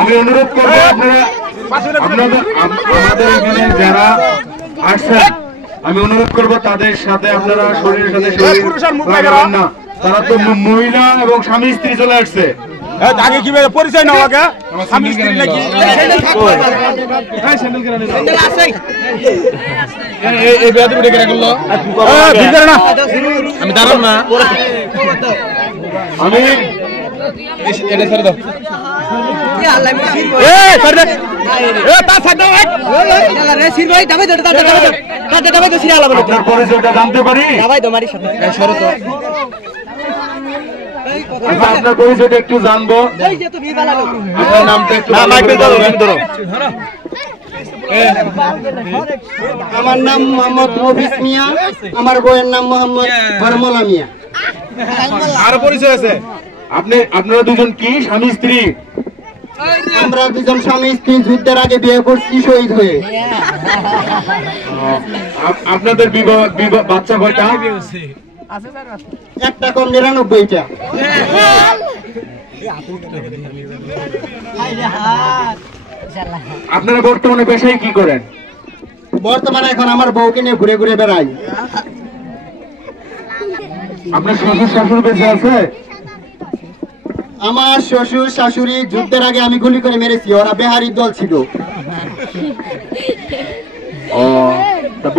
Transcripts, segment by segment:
আমি অনুরোধ করবো আমাদের এখানে যারা আসছেন, আমি অনুরোধ করবো তাদের সাথে আপনারা শরীরের সাথে না, তারা তো মহিলা এবং স্বামী স্ত্রী চলে আসছে। আগে কি পরিচয় নাও আগে, স্বামী স্ত্রী নাকি? আমি দাঁড়াবো না, আমি এটা ছেড়ে দাও। আপনার পরিচয়টা জানতে পারি? আপনার পরিচয়টা একটু জানবো, আপনার নামটা একটু। আমার নাম মোহাম্মদ মফিজ মিয়া, আমার বউয়ের নাম মোহাম্মদ বরমলা মিয়া। আরো পরিচয় আছে? আপনারা দুজন কি স্বামী স্ত্রী? আমরা দুজন স্বামী স্ত্রী, যুদ্ধের আগে বিয়ে করছি শহীদ হয়ে। আপনাদের বাচ্চা কয়টা? একটা কম 99টা। আপনারা বর্তমানে পেশায় কি করেন? বর্তমানে এখন আমার বউকে নিয়ে ঘুরে ঘুরে বেড়াই। আপনার শ্বশুর শাশুড়ি বেঁচে আছে? আমার শ্বশুর শাশুড়ি যুদ্ধের আগে আমি গুলি করে মেরেছি, ওরা বেহারির দল ছিল।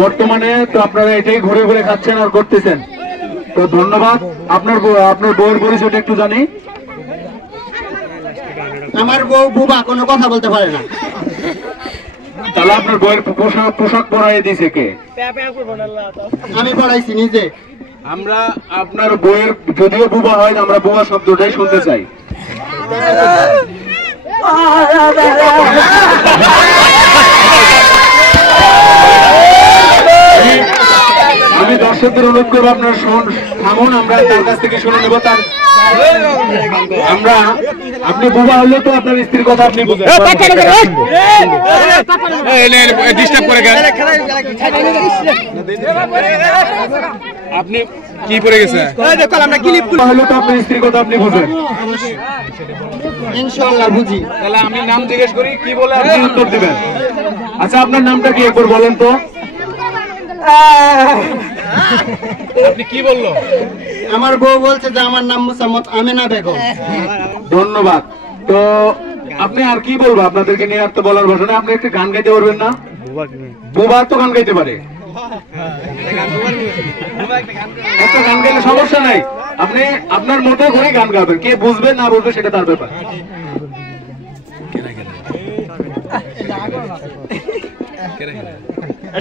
বর্তমানে তো আপনারা এটাই ঘুরে ঘুরে খাচ্ছেন আর করতেছেন, তো ধন্যবাদ। আপনার বউয়ের পরিচয়টা একটু জানি। আমার বউ বুবা, কোনো কথা বলতে পারে না। তাহলে আপনার বউয়ের পোশাক পরাই দিয়েছে কে? আমি পড়াইছি নিজে। আমরা আপনার বউয়ের যদিও বুবা হয়, আমরা বুবা শব্দটাই শুনতে চাই। আমি দর্শকদের অনুরোধ করবো আপনার থামুন, আমরা তার কাছ থেকে শুনে নেব। তার আপনি বুবা হলে তো আপনার স্ত্রীর কথা আপনি বুঝেন। আপনি কি পড়ে গেছে? হলে তো আপনার স্ত্রীর কথা আপনি বুঝেন। ইনশাআল্লাহ বুঝি। তাহলে আমি নাম জিজ্ঞেস করি, কি বলে আপনি উত্তর দিবেন। আচ্ছা, আপনার নামটা কি একবার বলেন তো? আপনি কি বললো? আমার বউ বলছে যে আমার নাম মোসাম্মদ আমেনা বেগম। ধন্যবাদ। তো আপনি আর কি বলবো আপনাদেরকে নিয়ে? আর তো বলার ভাষা না। আপনি একটা গান গাইতে পারবেন না? বুবা তো গান গাইতে পারে, একটা গান গাইলে সমস্যা নাই। আপনি আপনার মতো করে গান গাবেন, কে বুঝবে না বুঝবে সেটা তার ব্যাপার।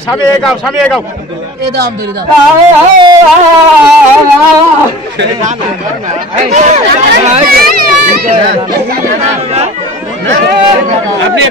স্বামী এগাও, স্বামী এগাও। আপনি